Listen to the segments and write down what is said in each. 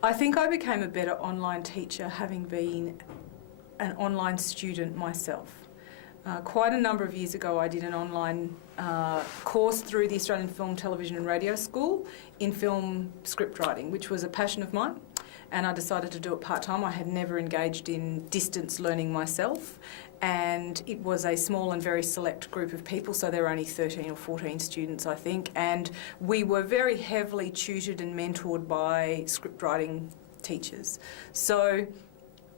I think I became a better online teacher having been an online student myself. Quite a number of years ago I did an online course through the Australian Film, Television and Radio School in film script writing, which was a passion of mine, and I decided to do it part-time. I had never engaged in distance learning myself, and it was a small and very select group of people, so there were only 13 or 14 students I think, and we were very heavily tutored and mentored by script writing teachers. So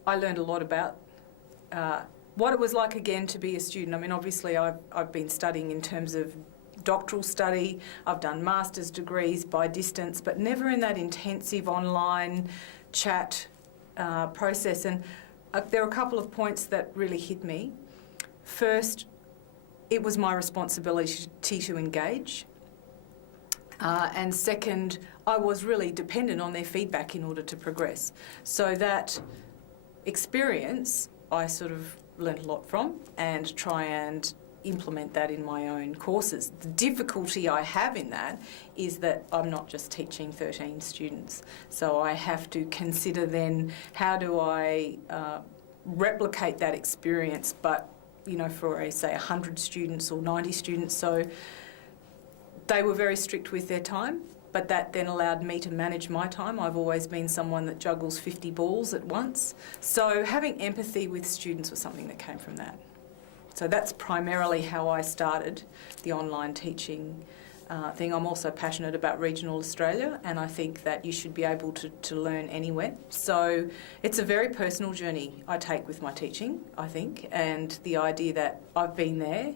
I learned a lot about what it was like again to be a student. I mean, obviously I've been studying in terms of doctoral study, I've done master's degrees by distance, but never in that intensive online chat process. And there are a couple of points that really hit me. First, it was my responsibility to engage. And second, I was really dependent on their feedback in order to progress. So that experience I sort of learnt a lot from and try and implement that in my own courses. The difficulty I have in that is that I'm not just teaching 13 students, so I have to consider then how do I replicate that experience, but you know, for say 100 students or 90 students. So they were very strict with their time, but that then allowed me to manage my time. I've always been someone that juggles 50 balls at once. So having empathy with students was something that came from that. So that's primarily how I started the online teaching thing. I'm also passionate about regional Australia, and I think that you should be able to learn anywhere. So it's a very personal journey I take with my teaching, I think, and the idea that I've been there.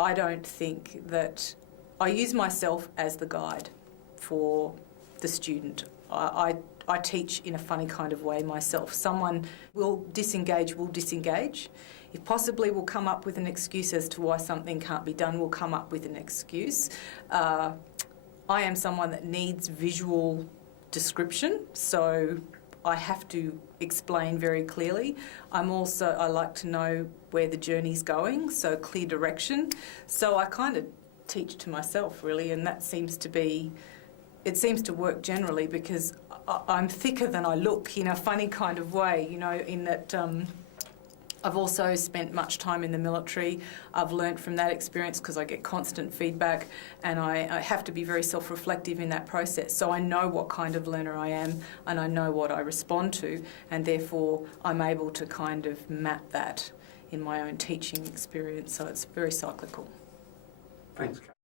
I don't think that I use myself as the guide for the student. I teach in a funny kind of way myself. Someone will disengage. If possibly will come up with an excuse as to why something can't be done, will come up with an excuse. I am someone that needs visual description, so I have to explain very clearly. I like to know where the journey's going, so clear direction. So I kind of teach to myself really, and that seems to work generally because I'm thicker than I look in a funny kind of way, you know, in that I've also spent much time in the military. I've learnt from that experience because I get constant feedback, and I have to be very self-reflective in that process. So I know what kind of learner I am, and I know what I respond to, and therefore I'm able to kind of map that in my own teaching experience. So it's very cyclical. Thanks, Kate.